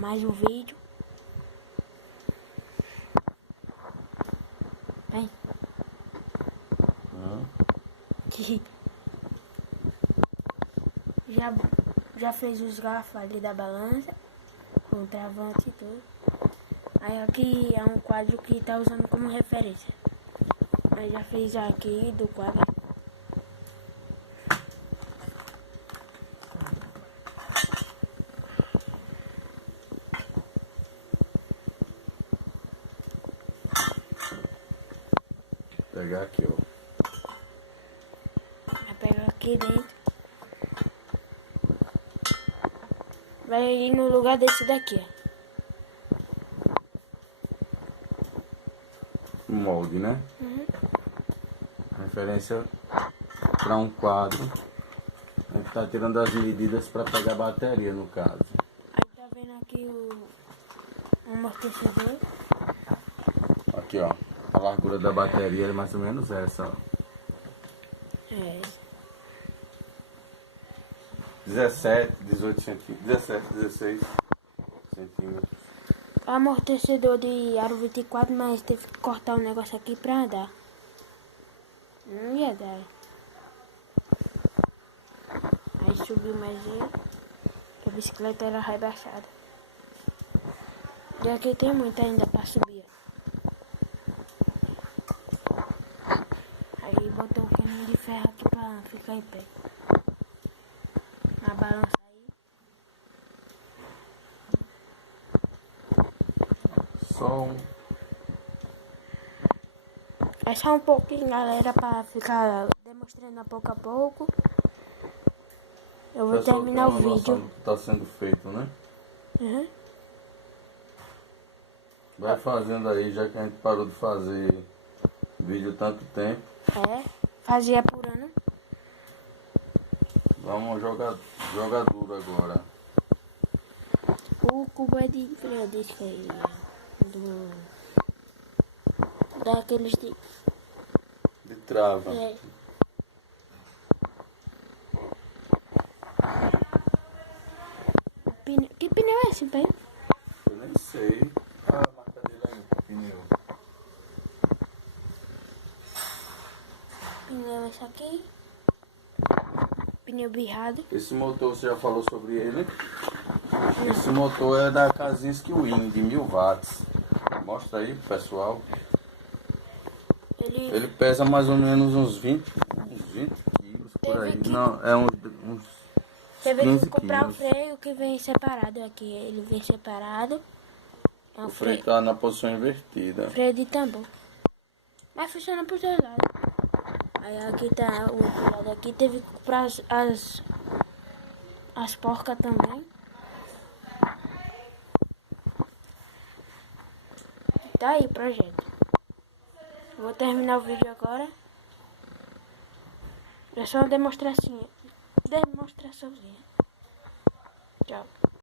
mais um vídeo. Vem. Já fez os garfos ali da balança, com o travante e tudo. Aí aqui é um quadro que tá usando como referência. Aí já fez aqui do quadro. Pegar aqui, ó. Vai pegar aqui dentro. Vai ir no lugar desse daqui, ó. Molde, né? Uhum. Referência para um quadro. A gente tá tirando as medidas para pegar a bateria, no caso. Aí tá vendo aqui o amortecedor. Aqui, ó. A largura da bateria é mais ou menos essa, ó. É. 17, 18 centímetros. 17, 16 centímetros. O amortecedor de aro 24, mas teve que cortar o negócio aqui pra andar. Não ia dar. Aí subiu mais ele, que a bicicleta era rebaixada. E aqui tem muito ainda pra subir. Aí botou um caninho de ferro aqui pra ficar em pé. Na balança aí. É só um pouquinho, galera, pra ficar demonstrando a pouco. Eu vou terminar o vídeo. Tá sendo feito, né? Uhum. Vai fazendo aí, já que a gente parou de fazer vídeo tanto tempo. É, fazia por ano. Vamos jogar duro agora. O cubo é de freio, desse aí. Daqueles de... De trava. É. Que pneu é esse, pai? Eu nem sei. Ah, a marca dele aí, o pneu. Pneu é esse aqui. Pneu birrado. Esse motor, você já falou sobre ele? Esse motor é da Kazinski Win, de 1000 watts. Mostra aí, pessoal. Ele pesa mais ou menos uns 20 quilos por aí. Não, é uns Teve 15 que comprar o quilos. freio que vem separado aqui. Ele vem separado. É um O freio tá na posição invertida. freio de tambor. Mas funciona por dois lados. Aí aqui tá o outro lado aqui. Teve que comprar as porcas também. Tá aí o projeto. Vou terminar o vídeo agora. É só uma demonstraçãozinha. Tchau.